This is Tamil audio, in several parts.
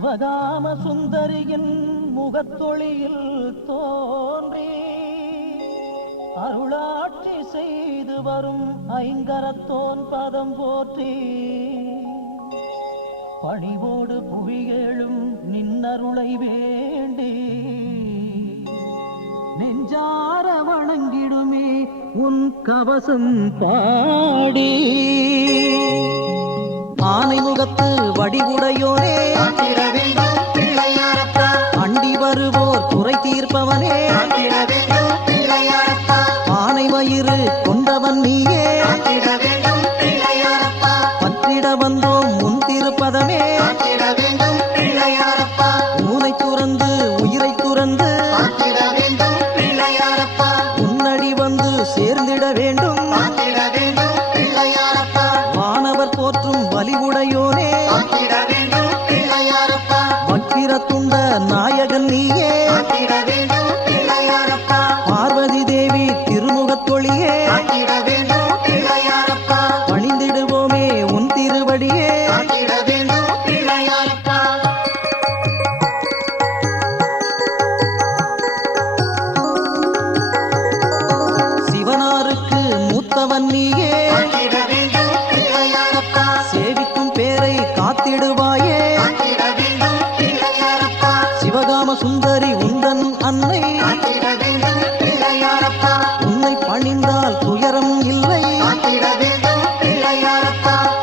சிவகாம சுந்தரியின் முகத்தொழியில் தோன்றி அருளாட்சி செய்து வரும் ஐங்கரத்தோன் பதம் போற்றி பணிவோடு புவியேழும் நின்னருளை வேண்டி நெஞ்சார வணங்கிடுமே உன் கவசம் பாடி ஆனை முகத்து வடிவுடையோனே அண்டி வருவோர் குறை தீர்ப்பவனே ஆனை வயிறு கொண்டவன் நீயே பற்றிட வந்தோம் முன் திருப்பதமே ஊனை துறந்து உயிரை துறந்து உன்னடி வந்து சேர்ந்திட வேண்டும் வானவர் போற்றும் வலிவுடையோனே வக்கிரத்துண்ட நாயகன் நீயே பார்வதி தேவி திருமுகத்தொழியே பணிந்திடுவோமே உன் திருவடியே சிவனாருக்கு மூத்தவன் நீயே சேவிக்கும் பேரை காத்திடுவாயே சிவகாம சுந்தரி உந்தன் அன்னை உன்னை பணிந்தால் துயரம் இல்லை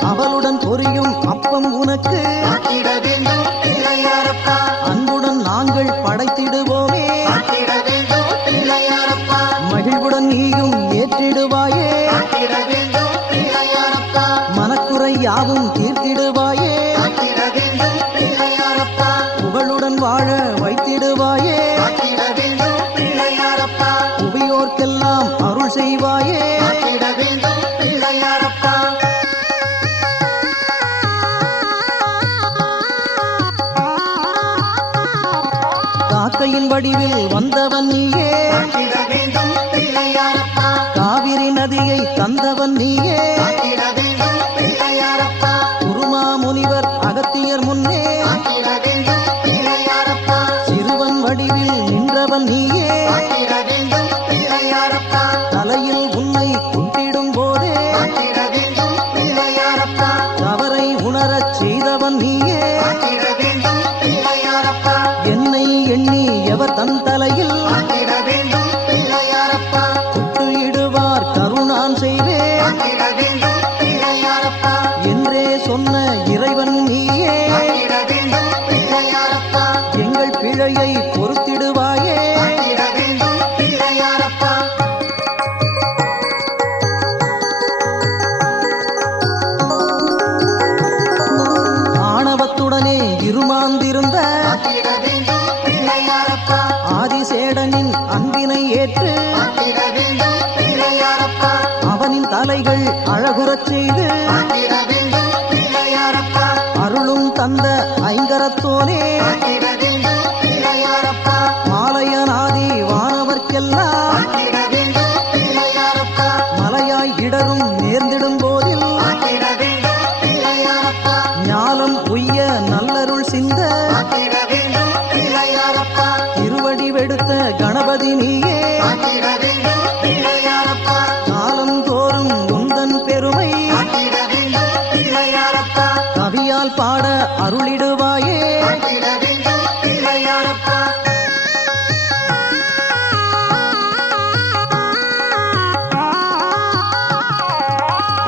அவளுடன் பொரியும் அப்பம் உனக்கு அன்புடன் நாங்கள் படைத்திடுவோமே மகிழ்வுடன் நீயும் ஏற்றிடுவாயே மனக்குறை யாவும் தீர்த்திடுவாயே புகழுடன் வாழ வைத்திடுவாயே புவியோர்க்கெல்லாம் அருள் செய்வாயே காக்கையின் வடிவில் வந்தவன் நீயே காவிரி நதியை தந்தவன் நீயே குருமா முனிவர் அகத்தியர் முன்னே சிறுவன் வடிவில் நின்றவன் நீயே தலையில் உன்னை குட்டிடும் போதே தவறை உணரச் செய்தவன் நீயே என்னை எண்ணி எவர் தன் தலையில் குட்டிடுவார் கருணான் செய்வேன் என்றே சொன்ன இறைவன் நீயே எங்கள் பிழையை பொறுத்திடுவாயே ஆணவத்துடனே இருமாந்திருந்த ஆதிசேடனின் அன்பினை ஏற்று அவனின் தலைகள் அழகுறச் செய்து அருளும் தந்த ஐங்கரத்தோனே மாலையனாதி வானவர்க்கெல்லாம் மலையாய் இடரும் நேர்ந்திடும் போதில் ஞானம் உய்ய நல்லருள் சிந்த திருவடி வெடுத்த கணபதி நீயே காலம் தோறும் உந்தன் பெருமை கவியால் பாட அருளிடுவாயே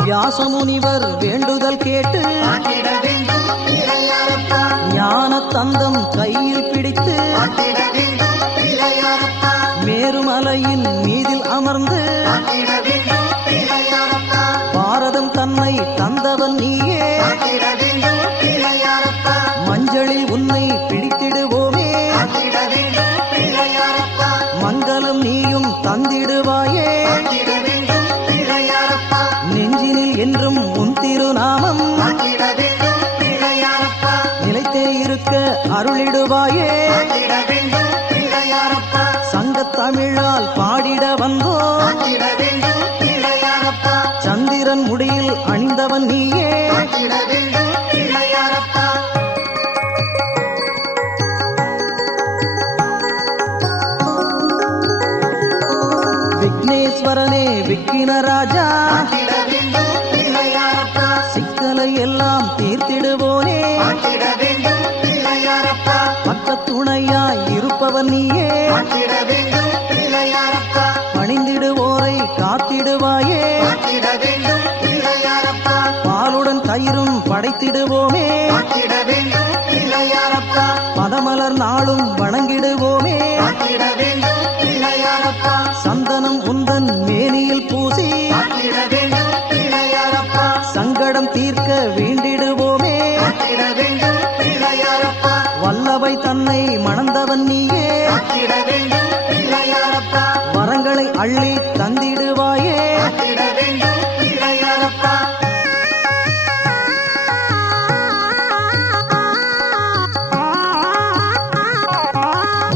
வியாசமுனிவர் வேண்டுதல் கேட்டு ஞான தந்தம் கையில் பிடித்து மேருமலையின் மீதில் அமர்ந்து பாரதம் தன்னை தந்தவன் நீயே மஞ்சளில் உன்னை பிடித்திடுவோமே மங்களம் நீயும் தந்திடுவாயே நெஞ்சினில் என்றும் உன் திருநாமம் நிலைத்தே இருக்க அருளிடுவாயே சங்கத் தமிழால் பாடிட வந்தோ சந்திரன் முடியில் அணிந்தவன் நீயே விக்கின ராஜா காத்திட வேண்டும் பிள்ளையாரப்பா சிக்கலை எல்லாம் தீர்த்திடுவோனே காத்திட வேண்டும் பிள்ளையாரப்பா பக்க துணையாய் இருப்பவன் நீயே காத்திட வேண்டும் பிள்ளையாரப்பா பணிந்திடுவோரை காத்திடுவாயே காத்திட வேண்டும் பிள்ளையாரப்பா பாலுடன் தயிரும் படைத்திடுவோமே காத்திட வேண்டும் பிள்ளையாரப்பா பதமலர் நாளும் வணங்கிடுவோமே காத்திட வேண்டும் பிள்ளையாரப்பா சந்தனம் உந்தன் மேனியில் பூசி காத்திட வேண்டும் பிள்ளையாரப்பா சங்கடம் தீர்க்க வேண்டிடுவோமே காத்திட வேண்டும் பிள்ளையாரப்பா வல்லவை தன்னை மணந்தவன் நீயே காத்திட வேண்டும் பிள்ளையாரப்பா வரங்களை அள்ளி தந்திடுவாயே காத்திட வேண்டும் பிள்ளையாரப்பா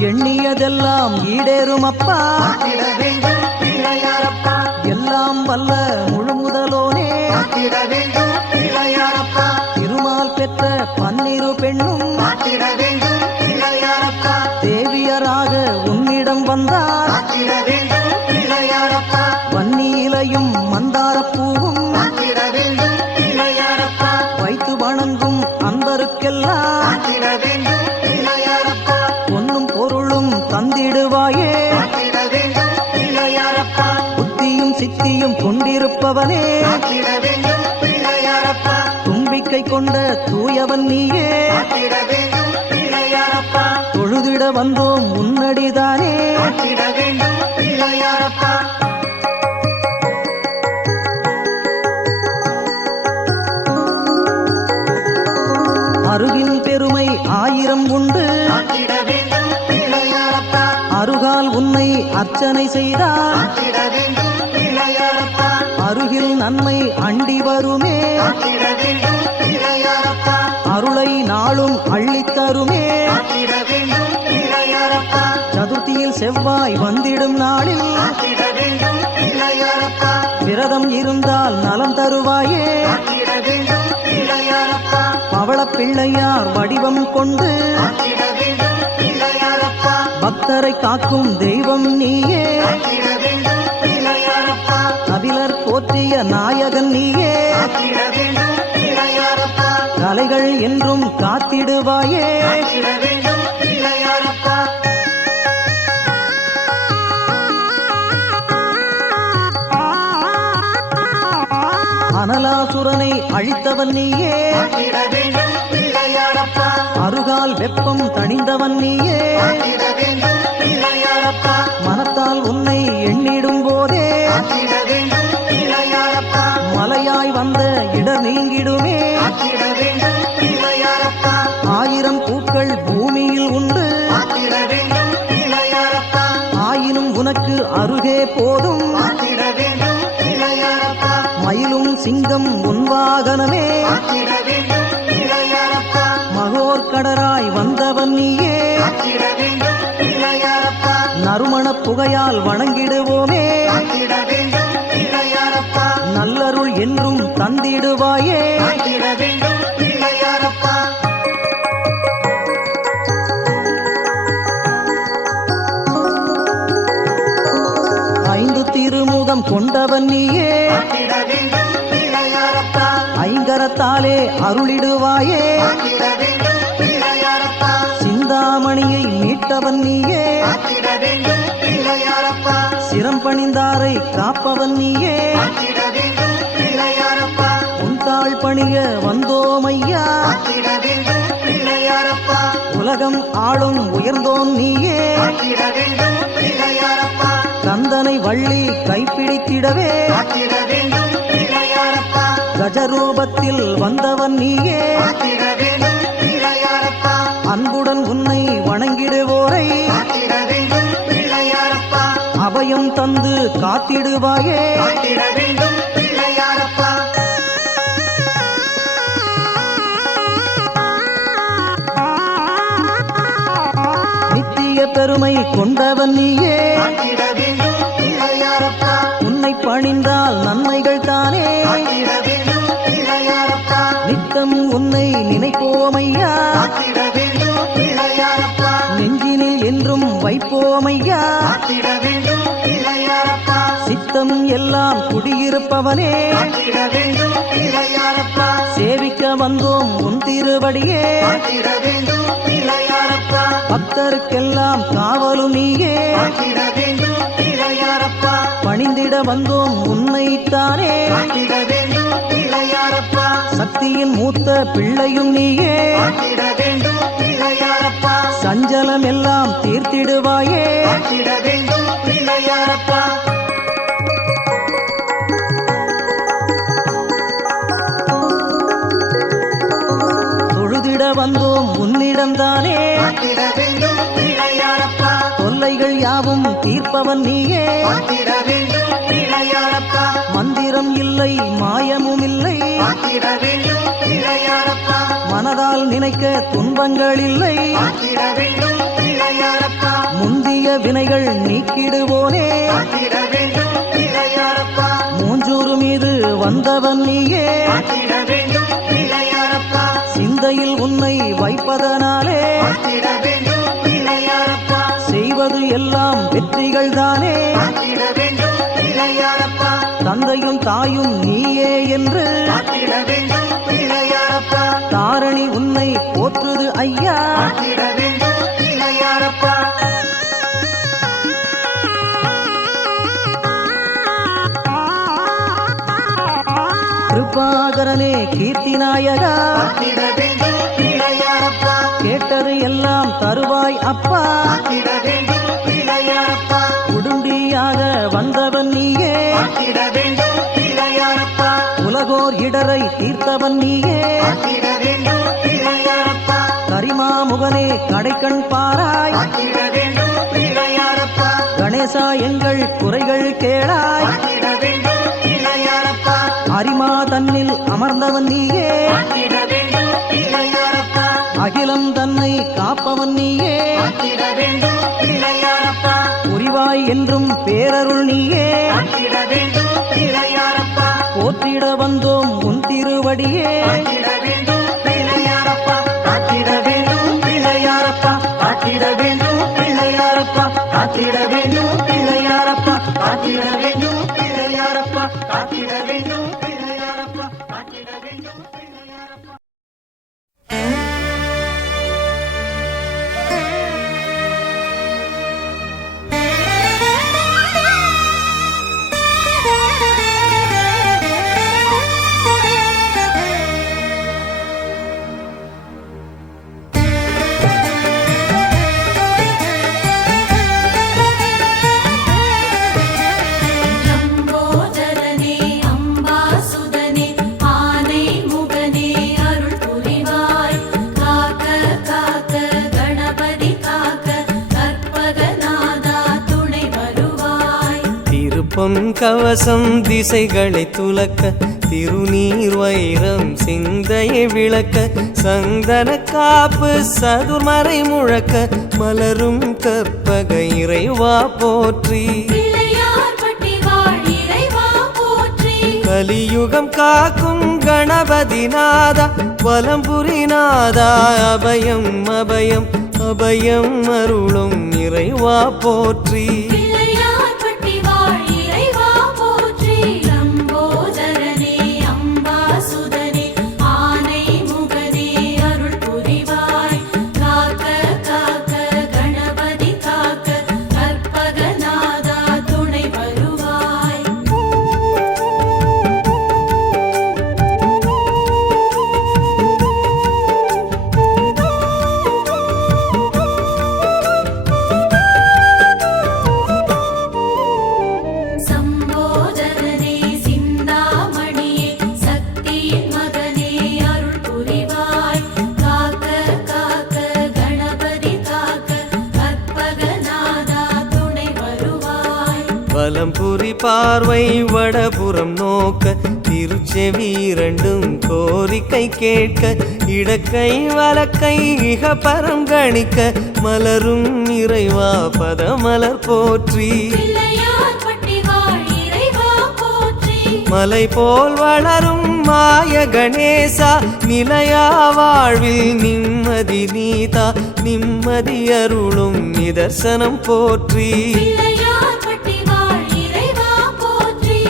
எண்ணியதெல்லாம் ஈடேறும் அப்பா காத்திட வேண்டும் பிள்ளையாரப்பா எல்லாம் வல்ல முழுமுதலோனே காத்திட வேண்டும் பிள்ளையாரப்பா திருமால் பெற்ற பன்னிரு பெண்ணும் காத்திட வேண்டும் பிள்ளையாரப்பா தேவியராக உன்னிடம் வந்தார் காத்திட வேண்டும் பிள்ளையாரப்பா வன்னியிலையும் மந்தாரப்பூவும் காத்திட வேண்டும் பிள்ளையாரப்பா வைத்து வணங்கும் அன்பருக்கெல்லாம் காத்திட வேண்டும் பிள்ளையாரப்பா பொன்னும் பொருளும் தந்திடுவாயே காத்திட வேண்டும் பிள்ளையாரப்பா புத்தியும் சித்தியும் கொண்டிருப்பவனே காத்திட வேண்டும் பிள்ளையாரப்பா தும்பிக்கை கொண்ட தூயவன் நீயே காத்திட வேண்டும் பிள்ளையாரப்பா தொழுதிட வந்தோம் முன்னடிதானே காத்திட வேண்டும் பிள்ளையாரப்பா அருகின் பெருமை ஆயிரம் உண்டு காத்திட வேண்டும் பிள்ளையாரப்பா அருகால் உன்னை அர்ச்சனை செய்தார் காத்திட வேண்டும் பிள்ளையாரப்பா அருகில் நன்மை அண்டி வருமே காத்திட வேண்டும் பிள்ளையாரப்பா அருளை நாளும் அள்ளித்தருமே காத்திட வேண்டும் பிள்ளையாரப்பா சதுர்த்தியில் செவ்வாய் வந்திடும் நாளில் காத்திட வேண்டும் பிள்ளையாரப்பா விரதம் இருந்தால் நலம் தருவாயே காத்திட வேண்டும் பிள்ளையாரப்பா பவளப் பிள்ளையார் வடிவம் கொண்டு காத்திட வேண்டும் பிள்ளையாரப்பா பக்தரை காக்கும் தெய்வம் நீயே காத்திட வேண்டும் பிள்ளையாரப்பா கபிலர் போற்றிய நாயகன் நீயே காத்திட வேண்டும் பிள்ளையாரப்பா கலைகள் என்றும் காத்திடுவாயே காத்திட வேண்டும் பிள்ளையாரப்பா அனலாசுரனை அழித்தவன் நீயே காத்திட வேண்டும் பிள்ளையாரப்பா அருகால் வெப்பம் தணிந்தவன் நீயே காத்திட வேண்டும் பிள்ளையாரப்பா மனத்தால் உன்னை எண்ணிடும் போதே காத்திட வேண்டும் பிள்ளையாரப்பா மலையாய் வந்த இடர் நீங்கிடுமே காத்திட வேண்டும் பிள்ளையாரப்பா ஆயிரம் பூக்கள் பூமியில் உண்டு காத்திட வேண்டும் பிள்ளையாரப்பா ஆயினும் உனக்கு அருகே போதும் காத்திட வேண்டும் பிள்ளையாரப்பா மயிலும் சிங்கம் உன் வாகனமே காத்திட வேண்டும் பிள்ளையாரப்பா மகோர்கடராய் வந்தவன் நீயே காத்திட வேண்டும் பிள்ளையாரப்பா நறுமணப் புகையால் வணங்கிடுவோமே காத்திட வேண்டும் பிள்ளையாரப்பா நல்லருள் என்றும் தந்திடுவாயே காத்திட வேண்டும் பிள்ளையாரப்பா ஐந்து திருமுகம் கொண்டவன் நீயே காத்திட வேண்டும் பிள்ளையாரப்பா ஐங்கரத்தாலே அருளிடுவாயே காத்திட வேண்டும் பிள்ளையாரப்பா சிந்தாமணியை மீட்டவன் நீயே காத்திட வேண்டும் பிள்ளையாரப்பா சிரம் பணிந்தாரை காப்பவன் நீயே காத்திட வேண்டும் பிள்ளையாரப்பா உன் தாழ் பணிய வந்தோமையா காத்திட வேண்டும் பிள்ளையாரப்பா உலகம் ஆளும் உயர்ந்தோன் நீயே காத்திட வேண்டும் பிள்ளையாரப்பா கந்தனை வள்ளி கைப்பிடித்திடவே காத்திட வேண்டும் பிள்ளையாரப்பா கஜரூபத்தில் வந்தவன் நீயே காத்திட வேண்டும் பிள்ளையாரப்பா அன்புடன் உன்னை வணங்கிடுவோரை காத்திட வேண்டும் பிள்ளையாரப்பா அபயம் தந்து காத்திடுவாயே காத்திட வேண்டும் பிள்ளையாரப்பா நித்திய பெருமை கொண்டவன் நீயே காத்திட வேண்டும் பிள்ளையாரப்பா உன்னை பணிந்தால் நன்மைகள் தானே காத்திட வேண்டும் பிள்ளையாரப்பா நித்தம் உன்னை நினைப்போமையா காத்திட வேண்டும் பிள்ளையாரப்பா நெஞ்சினில் என்றும் வைப்போமையா காத்திட வேண்டும் பிள்ளையாரப்பா சித்தம் எல்லாம் குடியிருப்பவனே காத்திட வேண்டும் பிள்ளையாரப்பா சேவிக்க வந்தோம் உன் திருவடியே காத்திட வேண்டும் பிள்ளையாரப்பா பக்தருக்கெல்லாம் காவலும் நீயே காத்திட வேண்டும் பிள்ளையாரப்பா பணிந்திட வந்தோம் உன்னைத்தானே காத்திட வேண்டும் பிள்ளையாரப்பா சக்தியின் மூத்த பிள்ளையும் நீயே காத்திட வேண்டும் பிள்ளையாரப்பா சஞ்சலம் எல்லாம் தீர்த்திடுவாயே காத்திட வேண்டும் பிள்ளையாரப்பா தொழுதிட வந்தோம் உன்னிடம்தானே காத்திட வேண்டும் பிள்ளையாரப்பா தொல்லைகள் யாவும் தீர்ப்பவன் நீயே காத்திட வேண்டும் பிள்ளையாரப்பா மந்திரம் இல்லை மாயமும் இல்லை காத்திட வேண்டும் பிள்ளையாரப்பா மனதால் நினைக்க துன்பங்கள் இல்லை காத்திட வேண்டும் பிள்ளையாரப்பா முந்திய வினைகள் நீக்கிடுவோனே காத்திட வேண்டும் பிள்ளையாரப்பா மூஞ்சூறு மீது வந்தவன் நீயே காத்திட வேண்டும் பிள்ளையாரப்பா சிந்தையில் உன்னை வைப்பதனாலே காத்திட வேண்டும் பிள்ளையாரப்பா செய்வது எல்லாம் வெற்றிகள் தானே காத்திட வேண்டும் பிள்ளையாரப்பா தந்தையும் தாயும் நீயே என்று காத்திட வேண்டும் பிள்ளையாரப்பா தாரணி உன்னை போற்றுது ஐயா காத்திட வேண்டும் பிள்ளையாரப்பா கிருபாகரனே கீர்த்தி நாயகா காத்திட வேண்டும் பிள்ளையாரப்பா கேட்டது எல்லாம் தருவாய் அப்பா காத்திட வேண்டும் பிள்ளையாரப்பா உடுண்டியாக வந்தவன் நீயே காத்திட வேண்டும் பிள்ளையாரப்பா உலகோர் இடரை தீர்த்தவன் நீயே காத்திட வேண்டும் பிள்ளையாரப்பா கரிமாமுகனே கடைக்கண் பாராய் காத்திட வேண்டும் பிள்ளையாரப்பா கணேசா எங்கள் குறைகள் கேளாய் காத்திட வேண்டும் பிள்ளையாரப்பா அரிமா தன்னில் அமர்ந்தவன் நீயே காத்திட வேண்டும் பிள்ளையாரப்பா அகிலம் தன்னை காப்பவன் நீயே காத்திட வேண்டும் பிள்ளையாரப்பா புரிவாய் என்றும் பேரருள் நீயே காத்திட வேண்டும் பிள்ளையாரப்பா போற்றிட வந்தோம் உன் திருவடியே காத்திட வேண்டும் பிள்ளையாரப்பா காத்திட வேண்டும் பிள்ளையாரப்பா காத்திட வேண்டும் பிள்ளையாரப்பா காத்திட வேண்டும் பிள்ளையாரப்பா காத்திட வேண்டும் பிள்ளையாரப்பா காத்திட வேண்டும் பிள்ளையாரப்பா காத்திட வேண்டும் பிள்ளையாரப்பா லம்போதரனே அம்பாசுதனே ஆனை முகனே அருள் புரிவாய் காக்க காக்க கணபதி காக்க கற்பகநாதா துணை வருவாய் திருப்பொன் கவசம் திசைகளை துலக்க திருநீர் வைரம் சிந்தையை விளக்க சந்தன காப்பு சதுர்மறை முழக்க மலரும் கற்பக இறைவா போற்றி பிள்ளையார் பட்டி வாழ் இறைவா போற்றி கலியுகம் காக்கும் கணபதி நாதா வலம்புரி நாதா அபயம் அபயம் அபயம் அருளும் இறைவா போற்றி பிள்ளையார் பட்டி வாழ் இறைவா போற்றி லம்போதரனே அம்பாசுதனே ஆனை முகனே அருள் புரிவாய் காக்க காக்க கணபதி காக்க கற்பகநாதா துணை வருவாய் சம்போதரனே சிந்தாமணியே சக்தியின் மகனே அருள் புரிவாய் காக்க காக்க கணபதி காக்க கற்பகநாதா துணை வருவாய் வலம்புரி பார்வை வடபுறம் நோக்க திருச்செவி இரண்டும் கோரிக்கை கேட்க இடக்கை வலக்கை இக பரம் கணிக்க மலரும் இறைவா பதமலர் போற்றி பிள்ளையார் பட்டி வாழ் இறைவா போற்றி மலை போல் வளரும் மாய கணேசா நிலையா வாழ்வில் நிம்மதி நீதா நிம்மதி அருளும் நிதர்சனம் போற்றி பிள்ளையார் பட்டி வாழ் இறைவா போற்றி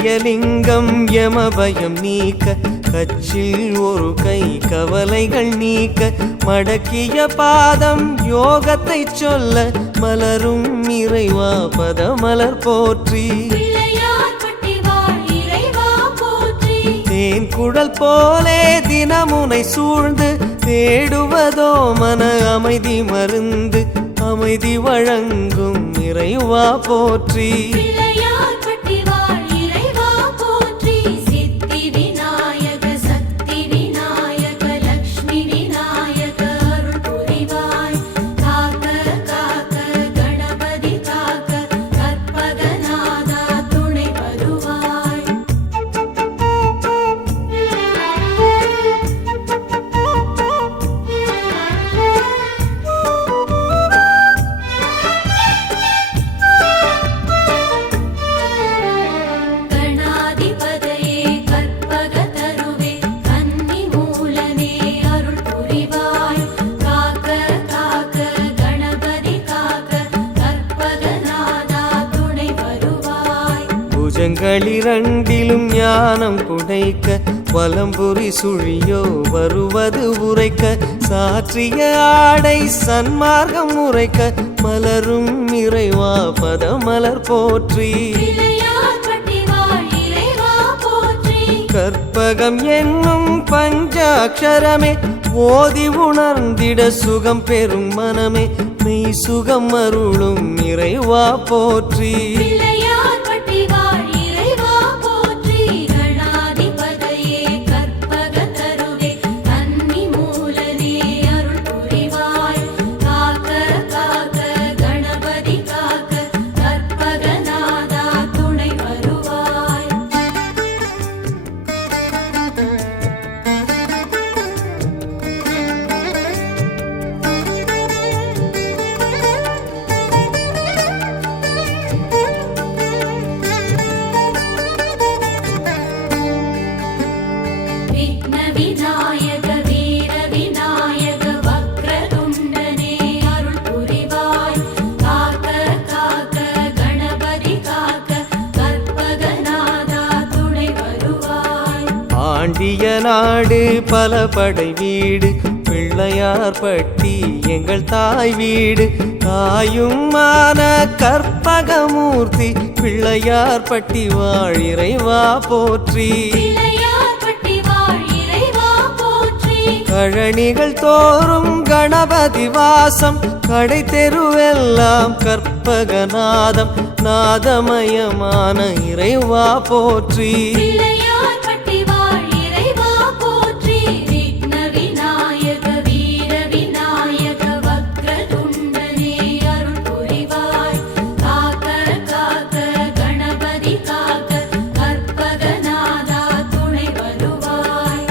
கொடியலிங்கம் யமபயம் நீக்க கச்சில் ஒரு கை கவலைகள் நீக்க மடக்கிய பாதம் யோகத்தை சொல்ல மலரும் இறைவா பதமலர் போற்றி பிள்ளையார்பட்டி வாழ் இறைவா போற்றி தேன் குழல் போலே தினமுனை சூழ்ந்து தேடுவதோ மன அமைதி மருந்து அமைதி வழங்கும் இறைவா போற்றி பிள்ளையார்பட்டி வாழ் இறைவா போற்றி சித்தி விநாயக சக்தி விநாயக லக்ஷ்மி விநாயக அருள் புரிவாய் காக்க காக்க கணபதி காக்க கற்பகநாதா துணை வருவாய் கணாதிபதியே கற்பக தருவே கன்னி மூலனே அருள் புரிவாய் காக்க காக்க கணபதி காக்க கற்பகநாதா துணை வருவாய் புஜங்களிரண்டிலும் ஞானம் குடைக்க வலம்புரி சுழியோ வருவது உரைக்க சாற்றிய ஆடை சன்மார்க்கம் உரைக்க மலரும் இறைவா பதமலர் போற்றி பிள்ளையார்பட்டி வாழ் இறைவா போற்றி கற்பகம் என்னும் பஞ்சாட்சரமே ஓதி உணர்ந்திட சுகம் பெறும் மனமே மெய் சுகம் அருளும் இறைவா போற்றி பிள்ளையார்பட்டி வாழ் இறைவா போற்றி கணாதிபதியே கற்பக தருவே கன்னி மூலனே அருள் புரிவாய் காக்க காக்க கணபதி காக்க கற்பகநாதா துணை வருவாய் விக்ன விநாயக வீர விநாயக வக்ரதுண்டனே அருள் புரிவாய் காக்க காக்க கணபதி காக்க கற்பகநாதா துணை வருவாய் ஆண்டிய நாடு பல படை வீடு பிள்ளையார்பட்டி எங்கள் தாய் வீடு தாயுமான கற்பகமூர்த்தி பிள்ளையார்பட்டி வாழ் இறைவா போற்றி பிள்ளையார்பட்டி வாழ் இறைவா போற்றி கழனிகள் தோறும் கணபதி வாசம் கடை தெருவெல்லாம் கற்பகநாதம் நாதமயமான இறைவா போற்றி பிள்ளையார்பட்டி வாழ் இறைவா போற்றி விக்ன விநாயக வீர விநாயக வக்ரதுண்டனே அருள் புரிவாய் காக்க காக்க கணபதி காக்க கற்பகநாதா துணை வருவாய்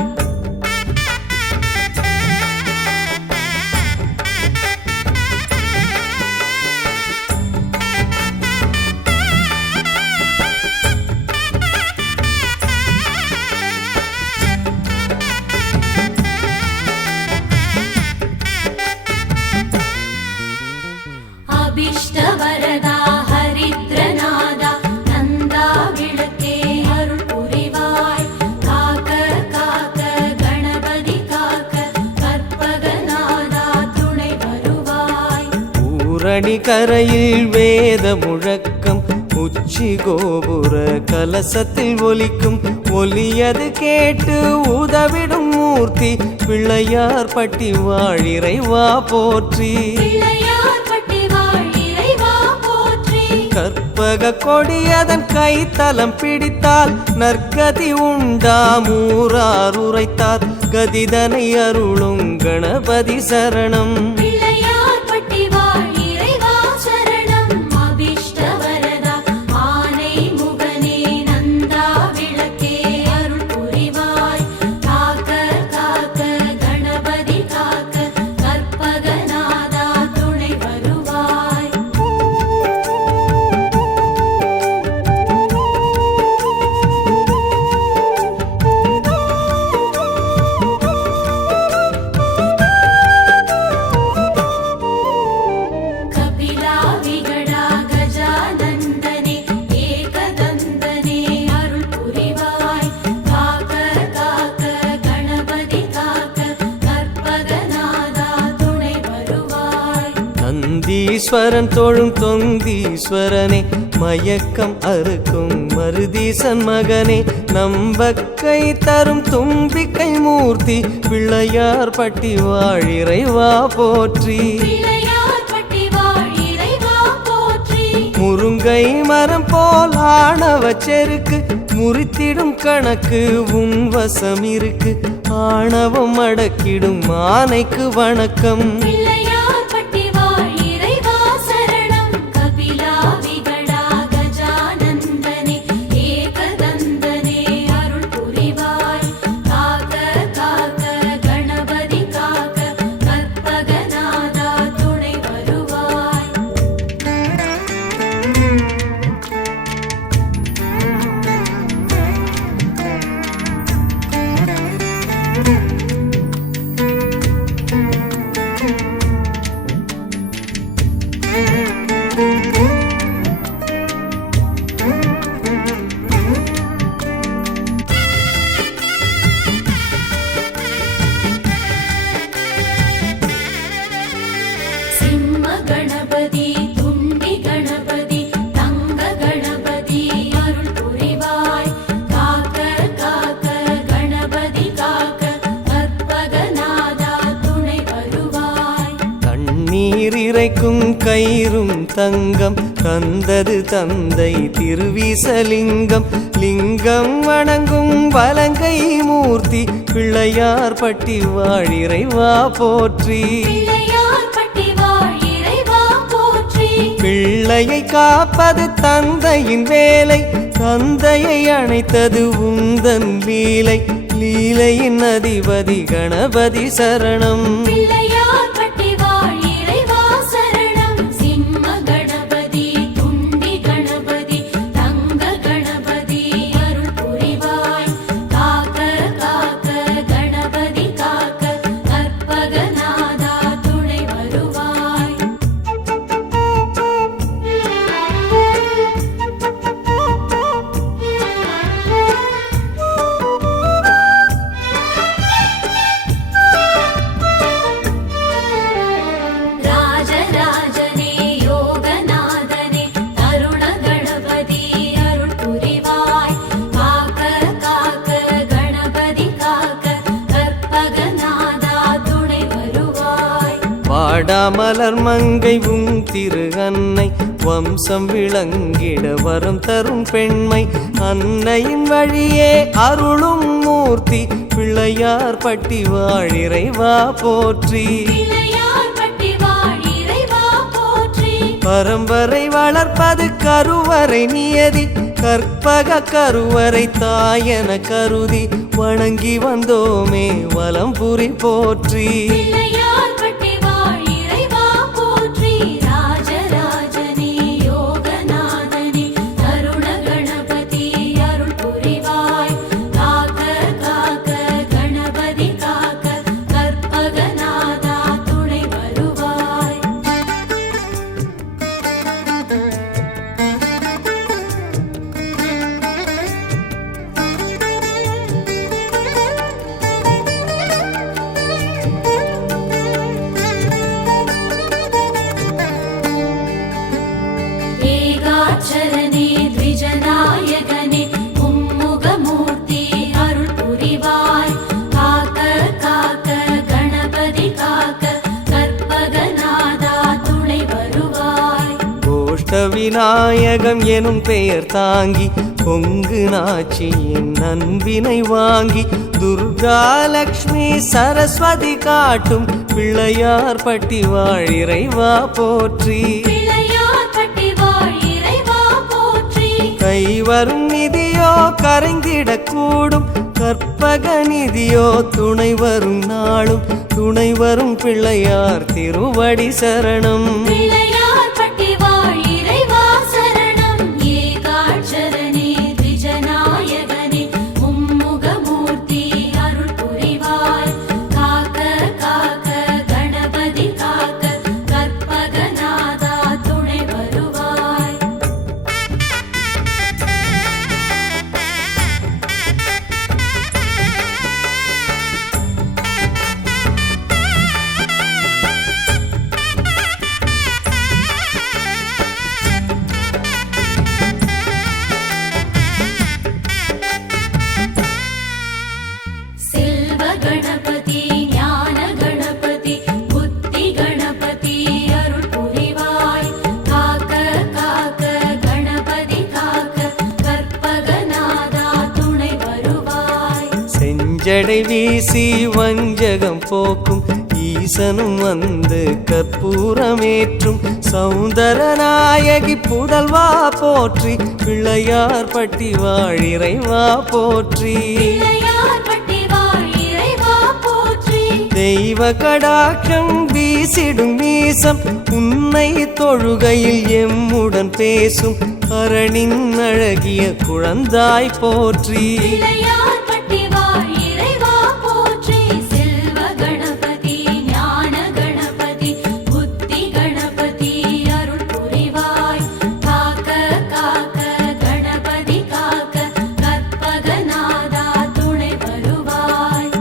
அபிஷ்டவரதா ஹரித்ரநாதா நந்தா விளக்கே அருள் புரிவாய் காக்க காக்க கணபதி காக்க கற்பகநாதா துணை வருவாய் ஊரணி கரையில் வேத முழக்கம் உச்சி கோபுர கலசத்தில் ஒலிக்கும் ஒலியது கேட்டு உதவிடும் மூர்த்தி பிள்ளையார்பட்டி வாழ் இறைவா போற்றி பிள்ளையார்பட்டி வாழ் இறைவா போற்றி கற்பக கொடியதன் கைத்தலம் பிடித்தால் நற்கதி உண்டாமூரார் உரைத்தார் கதிதனை அருளும் கணபதி சரணம் பிள்ளையார்பட்டி வாழ் இறைவா சரணம் அபிஷ்டவரதா ஆனை முகனே நந்தா விளக்கே அருள் புரிவாய் காக்க காக்க கணபதி காக்க கற்பகநாதா துணை வருவாய் ஈஸ்வரன் தொழும் தொந்தீஸ்வரனே மயக்கம் அறுக்கும் மருதீசன் மகனே நம்பக்கை தரும் தும்பிக்கை மூர்த்தி பிள்ளையார் பட்டி வாழிறைவா போற்றி பிள்ளையார்பட்டி வாழ் இறைவா போற்றி முருங்கை மரம் போல் ஆணவ செருக்கு முறித்திடும் கணக்கு உன் வசம் இருக்கு ஆணவம் அடக்கிடும் ஆனைக்கு வணக்கம் பிள்ளையார்பட்டி வாழ் இறைவா சரணம் கபிலா விகடா கஜானந்தனே ஏகதந்தனே அருள் புரிவாய் காக்க காக்க கணபதி காக்க கற்பகநாதா துணை வருவாய் சிம்ம கணபதி துண்டி கணபதி தங்க கணபதி அருள் புரிவாய் காக்க காக்க கணபதி காக்க கற்பகநாதா துணை வருவாய் தண்ணீர் இறைக்கும் கயிறும் தங்கம் தந்தது தந்தை திருவிசலிங்கம் லிங்கம் வணங்கும் வலங்கை மூர்த்தி பிள்ளையார் பட்டி வாழிறைவா போற்றி பிள்ளையார்பட்டி வாழ் இறைவா போற்றி பிள்ளையை காப்பது தந்தையின் வேலை தந்தையை அணைத்தது உந்தன் லீலை லீலையின் அதிபதி கணபதி சரணம் பிள்ளையார்பட்டி வாழ் இறைவா சரணம் சிம்ம கணபதி துண்டி கணபதி தங்க கணபதி அருள் புரிவாய் காக்க காக்க கணபதி காக்க கற்பகநாதா துணை வருவாய் ராஜராஜனே யோகநாதனே தருண கணபதி அருள் புரிவாய் காக்க காக்க கணபதி காக்க கற்பகநாதா துணை வருவாய் வாடாமலர் மங்கை உன் திரு அன்னை வம்சம் விளங்கிட வரம் தரும் பெண்மை அன்னையின் வழியே அருளும் மூர்த்தி பிள்ளையார் பட்டி வாழிறைவா போற்றி பிள்ளையார்பட்டி வாழ் இறைவா போற்றி பரம்பரை வளர்ப்பது கருவறை நியதி கற்பக கருவறை தாயன கருதி வணங்கி வந்தோமே வலம்புரி போற்றி பிள்ளையார்பட்டி வாழ் இறைவா போற்றி ராஜராஜனே யோகநாதனே தருண கணபதி அருள் புரிவாய் காக்க காக்க கணபதி காக்க கற்பகநாதா துணை வருவாய் ஏகாட்சரனே த்விஜநாயகனே மும்முகமூர்த்தி அருள் புரிவாய் காக்க காக்க கணபதி காக்க கற்பகநாதா துணை வருவாய் கோஷ்ட விநாயகம் எனும் பெயர் தாங்கி பொங்கு நாச்சியின் அன்பினை வாங்கி துர்கா லக்ஷ்மி சரஸ்வதி காட்டும் பிள்ளையார் பட்டி வாழிறைவா போற்றி பிள்ளையார்பட்டி வாழ் இறைவா போற்றி கை வரும் நிதியோ கரைந்திடக்கூடும் கற்பக நிதியோ துணை வரும் நாளும் துணை வரும் பிள்ளையார் திருவடி சரணம் பிள்ளையார்பட்டி வாழ் இறைவா சரணம் ஏகாட்சரனே த்விஜநாயகனே மும்முகமூர்த்தி அருள் புரிவாய் காக்க காக்க கணபதி காக்க கற்பகநாதா துணை வருவாய் ஜடை வீசி வஞ்சகம் போக்கும் ஈசனும் வந்து கற்பூரமேற்றும் சௌந்தரநாயகி புதல்வா போற்றி பிள்ளையார் பட்டி வாழிறைவா போற்றி பிள்ளையார்பட்டி வாழ் இறைவா போற்றி தெய்வ கடாட்சம் வீசிடும் மீசம் உன்னை தொழுகையில் எம்முடன் பேசும் அரணின் அழகிய குழந்தாய் போற்றி பிள்ளையார்பட்டி வாழ் இறைவா போற்றி செல்வ கணபதி ஞான கணபதி புத்தி கணபதி அருள் புரிவாய் காக்க காக்க கணபதி காக்க கற்பகநாதா துணை வருவாய்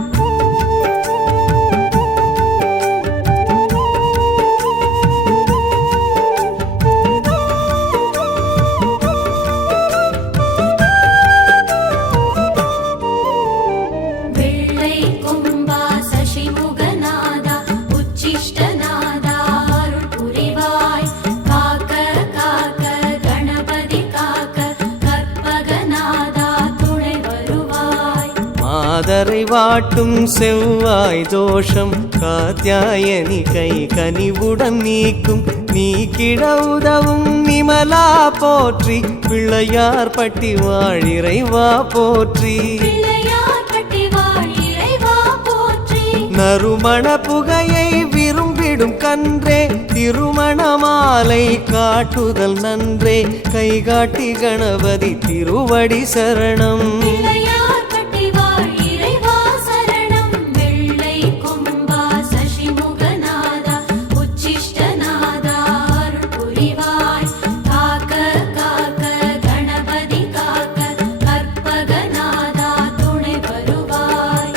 வெள்ளை கொம்பா சசிமுகநாதா உச்சிஷ்டநாதா அருள் புரிவாய் காக்க காக்க கணபதி காக்க கற்பகநாதா துணை வருவாய் மாதரை வாட்டும் செவ்வாய் தோஷம் காத்யாயனி கை கனிவுடன் நீக்கும் நீக்கிட உதவும் நிமலா போற்றி பிள்ளையார் பட்டி வாழிறைவா போற்றி பிள்ளையார்பட்டி வாழ் இறைவா போற்றி நறுமண புகையை விரும்பிடும் கன்றே திருமண மாலை காட்டுதல் நன்றே கைகாட்டி கணபதி திருவடி சரணம் பிள்ளையார்பட்டி வாழ் இறைவா சரணம் வெள்ளை கொம்பா சசிமுகநாதா உச்சிஷ்டநாதா அருள் புரிவாய் காக்க காக்க கணபதி காக்க கற்பகநாதா துணை வருவாய்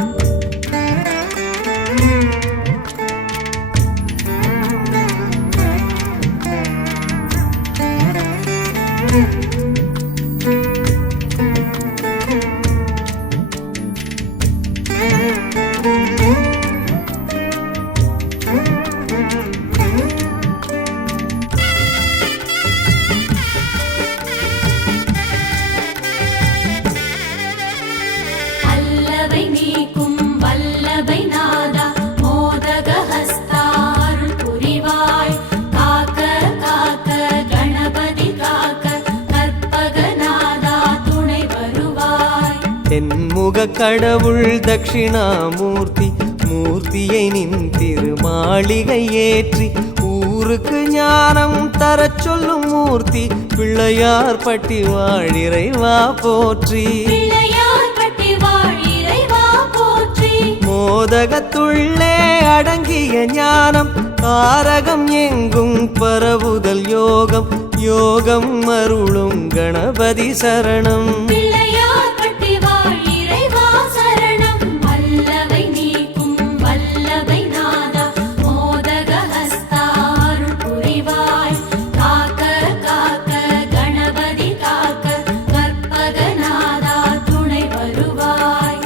அல்லவை நீக்கும் வல்லபை நாதா மோதக ஹஸ்தா அருள் புரிவாய் காக்க காக்க கணபதி காக்க கற்பகநாதா துணை வருவாய் தென்முக கடவுள் தட்சிணாமூர்த்தி மூர்த்தியை நின் திருமாளிகை ஏற்றி ஊருக்கு ஞானம் தரச் சொல்லும் மூர்த்தி பிள்ளையார் பட்டி வாழிறைவா போற்றி பிள்ளையார்பட்டி வாழ் இறைவா போற்றி மோதகத்துள்ளே அடங்கிய ஞானம் தாரகம் எங்கும் பரவுதல் யோகம் யோகம் அருளும் கணபதி சரணம் பிள்ளையார்பட்டி வாழ் இறைவா சரணம் வல்லவை நீக்கும் வல்லபை நாதா மோதக ஹஸ்தா அருள் புரிவாய் காக்க காக்க கணபதி காக்க கற்பகநாதா துணை வருவாய்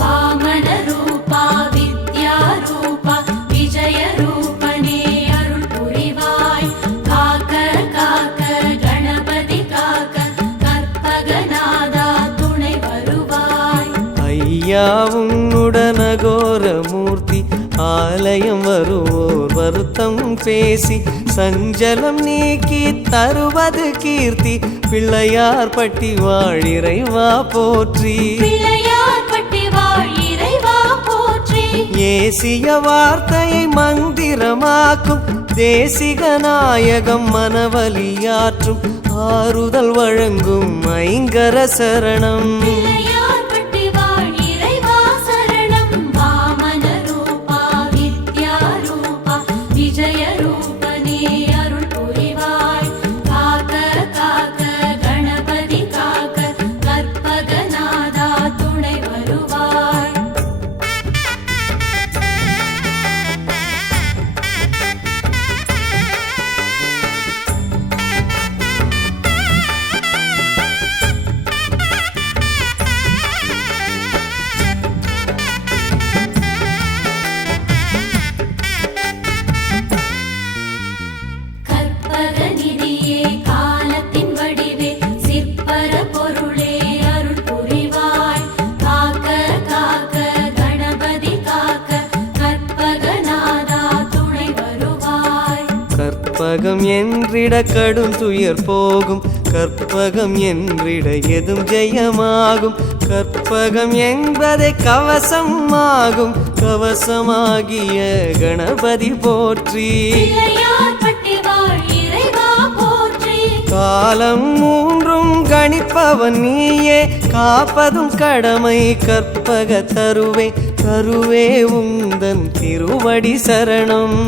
வாமன ரூபா வித்யா ரூபா விஜய ரூபனே அருள் புரிவாய் காக்க காக்க கணபதி காக்க கற்பகநாதா துணை வருவாய் ஐயாவும் உடனகோர மூர்த்தி ஆலயம் வருவோர் வருத்தம் பேசி சஞ்சலம் நீக்கி தருவது கீர்த்தி பிள்ளையார் பட்டி வாழிறைவா போற்றி பிள்ளையார்பட்டி வாழ் இறைவா போற்றி ஏசிய வார்த்தையை மந்திரமாக்கும் தேசிக நாயகம் மனவலியாற்றும் ஆறுதல் வழங்கும் ஐங்கர சரணம் பிள்ளையார்பட்டி வாழ் இறைவா சரணம் வாமன ரூபா வித்யா ரூபா விஜய ரூபனே அருள் புரிவாய் காக்க காக்க கணபதி காக்க கற்பகநாதா துணை வருவாய் கற்பகம் என்றிட கடும் துயர் போகும், கற்பகம் என்றிட எதும் ஜெயமாகும். கற்பகம் என்பதை கவசம் ஆகும், கவசமாகிய கணபதி போற்றி. பிள்ளையார்பட்டி வாழ் இறைவா போற்றி. காலம் மூன்றும் கணிப்பவன் நீயே, காப்பதும் கடமை கற்பக தருவே. தருவே உந்தன் திருவடி சரணம்.